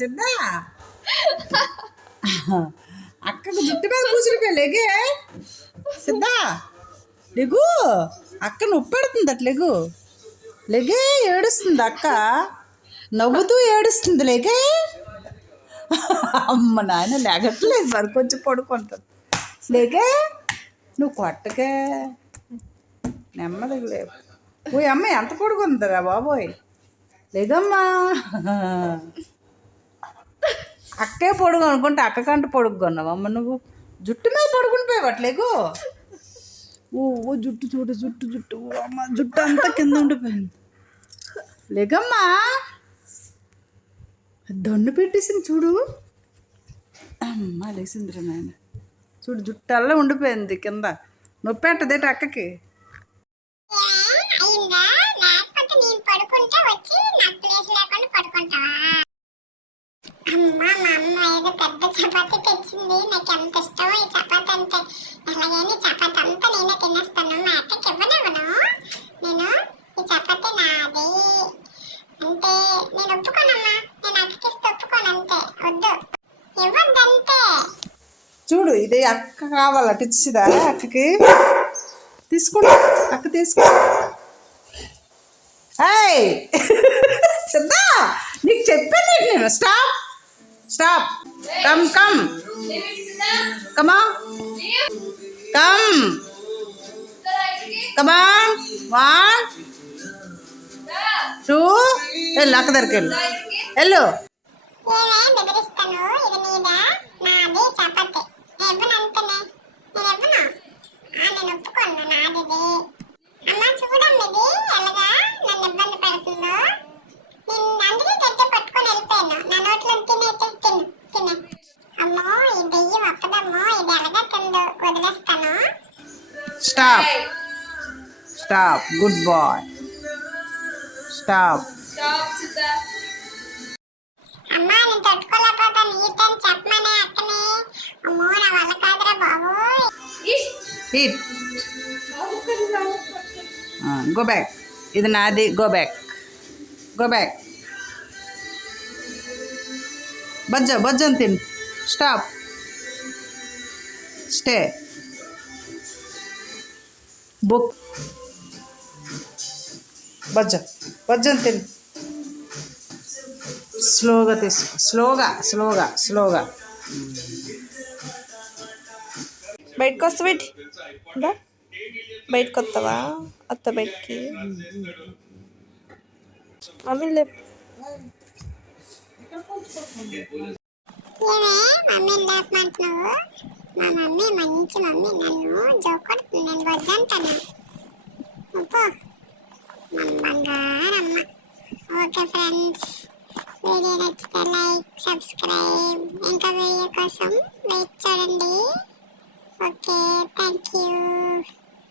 సిద్ధా అక్కకు జుట్టు మీద కూర్చునిపోయి లెగే సిద్ధా లెగు అక్క నొప్పి పెడుతుంది అట్లా లెగు లెగే ఏడుస్తుంది అక్క నవ్వుతూ ఏడుస్తుంది లెగే అమ్మ నాయన లేగట్లేదు మరి కొంచెం పడుకుంటుంది లేకే నువ్వు కొట్టకే నెమ్మదిగా లేవు ఓ అమ్మ ఎంత పడుకుందిరా బాబోయ్ లేదమ్మా అక్కే పొడుగు అనుకుంటే అక్క కంట పొడుగున్నావు అమ్మ నువ్వు జుట్టు మీద పడుకుని పోయేవట్లేగు ఓ జుట్టు చూడు జుట్టు అమ్మ జుట్టు అంతా కింద ఉండిపోయింది లేగమ్మా దొన్ను పెట్టేసింది చూడు అమ్మ లేసిందిరా నాయన చూడు జుట్టు అలా ఉండిపోయింది కింద నొప్పి పెట్టదేట అక్కకి అమ్మ మా అమ్మ ఏదో పెద్ద చపాతి తెచ్చింది నాకు ఎంత ఇష్టమో ఈ చపాతి అంటే ఎలాగైనా చపాతి అంతా నేనే తినేస్తాను మా అక్కకి ఇవ్వనివ్వను నేను ఈ చపాతి నాది అంటే నేను ఒప్పుకోనమ్మా నేను అక్కకి ఇస్తే ఒప్పుకోను అంతే వద్దు ఇవ్వద్దంతే చూడు ఇది అక్క కావాల టిచ్చిదా అక్కకి తీసుకోండి అక్క తీసుకో సిద్ధా నీకు చెప్పాను నేను స్టాప్ స్టాప్ కమ్ కమ్ కమా కమ్ కమాన్ 1 2 వెళ్ళు అక్క దగ్గరికి వెళ్ళు వెళ్ళు బెదిరిస్తాను ఇది నీదా నాది చపాతి ఇవ్వను అంతనే నేను ఇవ్వను నేను ఒప్పుకోను నాది అమ్మ చూడమ్మ ఇది ఎలాగా నన్ను ఇబ్బంది పెడుతుందో నేను అందుకే గట్టి పట్టుకొని వెళ్ళిపోయాను నా నోట్లో తినే అమ్మో ఈ దెయ్యం ఒక్కదమ్మో ఇది ఎలాగా తిందో వదిలేస్తాను stop stop good boy stop అమ్మా నేను తట్టుకోలేకపోతాను ఈ టైం చెప్పమనే అక్కని అమ్మో నా వల్ల కాదురా బాబోయ్ ఈట్ గో బ్యాక్ ఇది నాది గో బ్యాక్ బజ్జం తిను స్టాప్ స్టే బుక్ బజ్జం తిను స్లోగా తీసుకో స్లోగా బయటకు వస్తా బయటకు వస్తావా అత్త బయటికి మమ్మీ లేపు మమ్మీ లేపమంటున్నావు మా మమ్మీ మంచి మమ్మీ నన్ను జోకొడుతుంది నేను వద్దంటాను అబ్బో మా బంగారమ్మ ఓకే ఫ్రెండ్స్ వీడియో నచ్చితే లైక్ సబ్స్క్రైబ్ ఇంకా వీడియో కోసం వెయిట్ చూడండి ఓకే థ్యాంక్ యూ